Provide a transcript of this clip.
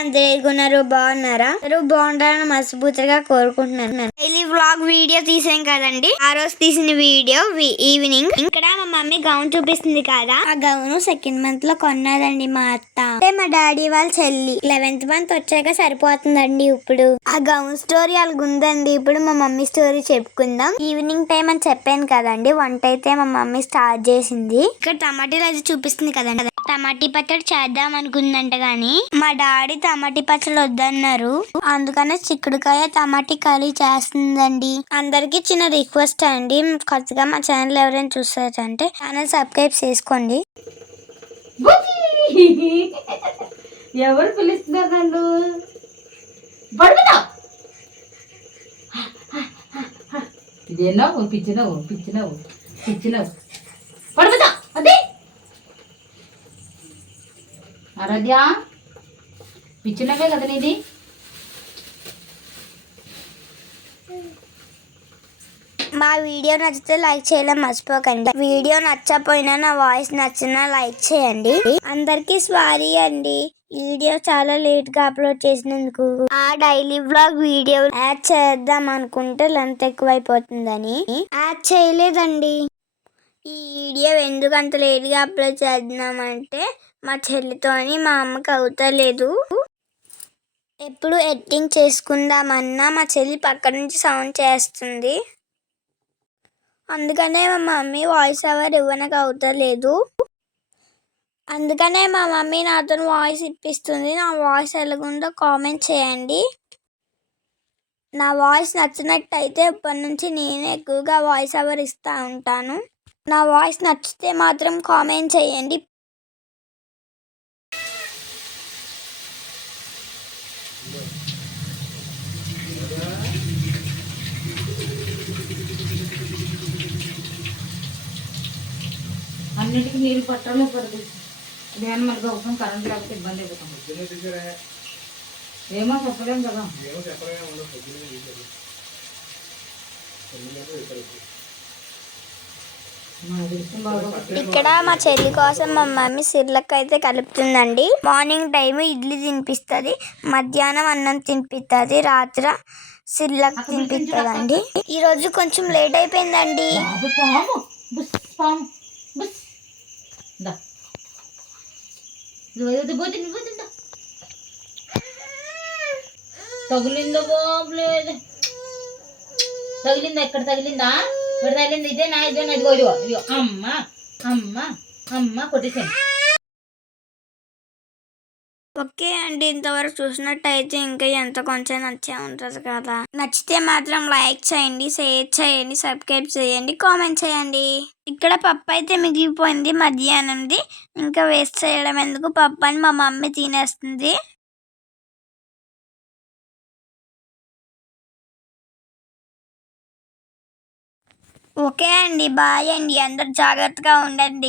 అందరూ ఎగున్నారు, బాగున్నారా? అందరూ బాగుండాలని మనస్ఫూర్తిగా కోరుకుంటున్నాను. డైలీ వ్లాగ్ వీడియో తీసాం కదండి, ఆ రోజు తీసిన వీడియో ఈవినింగ్. ఇక్కడ మా మమ్మీ గౌన్ చూపిస్తుంది కదా, ఆ గౌన్ సెకండ్ మంత్ లో కొన్నదండి మా అత్త. అంటే మా డాడీ వాళ్ళ చెల్లి 11th మంత్ వచ్చాక సరిపోతుందండి. ఇప్పుడు ఆ గౌన్ స్టోరీ అలాగుందండి. ఇప్పుడు మా మమ్మీ స్టోరీ చెప్పుకుందాం. ఈవినింగ్ టైం అని చెప్పాను కదండి, వంట అయితే మా మమ్మీ స్టార్ట్ చేసింది. ఇక్కడ టమాటీలు అది చూపిస్తుంది కదండి, టమాటీ పచ్చడి చేద్దాం అనుకుందంట గాని మా డాడీ టమాటీ పచ్చడి వద్దన్నారు. అందుకనే చిక్కుడుకాయ టమాటీ కర్రీ చేస్తుందండి. అందరికి చిన్న రిక్వెస్ట్ అండి, కొత్తగా మా ఛానల్ ఎవరైనా చూస్తారంటే ఛానల్ సబ్స్క్రైబ్ చేసుకోండి. ఎవరు పిలుస్తున్నారు నన్ను? పడుకున్నా ఇదేనావు పిచ్చినావు పడుకున్నా. అదే ఆరాధ్య పిచ్చినవే కదా నీది. మా వీడియో నచ్చితే లైక్ చేయడం మర్చిపోకండి. వీడియో నచ్చపోయినా నా వాయిస్ నచ్చినా లైక్ చేయండి. అందరికి సారీ అండి, వీడియో చాలా లేట్ గా అప్లోడ్ చేసినందుకు. ఆ డైలీ వ్లాగ్ వీడియో యాడ్ చేద్దాం అనుకుంటే లెంత్ ఎక్కువైపోతుందని యాడ్ చేయలేదండి. ఈ వీడియో ఎందుకు అంత లేట్ గా అప్లోడ్ చేద్దామంటే మా చెల్లితోని మా అమ్మకి అవుతలేదు. ఎప్పుడు ఎడిటింగ్ చేసుకుందామన్నా మా చెల్లి పక్క నుంచి సౌండ్ చేస్తుంది. అందుకనే మా మమ్మీ వాయిస్ ఓవర్ ఇవ్వనకు అవుతలేదు. అందుకనే మా మమ్మీ నాతో వాయిస్ ఇప్పిస్తుంది. నా వాయిస్ ఎలాగుందో కామెంట్ చేయండి. నా వాయిస్ నచ్చినట్టయితే ఇప్పటి నుంచి నేనే ఎక్కువగా వాయిస్ ఓవర్ ఇస్తూ ఉంటాను. నా వాయిస్ నచ్చితే మాత్రం కామెంట్ చేయండి. అన్నిటికీ నీళ్ళు పట్టడమే పడుతుంది. దేని మనకు అవసరం కరెంట్ లేకపోతే ఇబ్బంది అయిపోతాం. ఏమో చెప్పలేం కదా. ఇక్కడ మా చెల్లి కోసం మా మమ్మీ సిర్లక్ అయితే కలుపుతుందండి. మార్నింగ్ టైం ఇడ్లీ తినిపిస్తుంది, మధ్యాహ్నం అన్నం తినిపిస్తుంది, రాత్రి సిర్లక్ తినిపిస్తుందండి. ఈ రోజు కొంచెం లేట్ అయిపోయిందండి. తగిలిందో బాబులేదు. తగిలిందా? ఎక్కడ తగిలిందా? ఇక్కడ తగిలింది. ఇదేనా? ఇదిగో ఇదిగో అమ్మ అమ్మ అమ్మ కొట్టేసాను. ఓకే అండి, ఇంతవరకు చూసినట్టయితే ఇంకా ఎంత కొంచెం నచ్చే ఉంటుంది కదా. నచ్చితే మాత్రం లైక్ చేయండి, షేర్ చేయండి, సబ్స్క్రైబ్ చేయండి, కామెంట్ చేయండి. ఇక్కడ పప్పు అయితే మిగిలిపోయింది మధ్యాహ్నంది, ఇంకా వేస్ట్ చేయడం ఎందుకు, పప్పు అని మా మమ్మీ తినేస్తుంది. ఓకే అండి, బాయ్ అండి, అందరు జాగ్రత్తగా ఉండండి.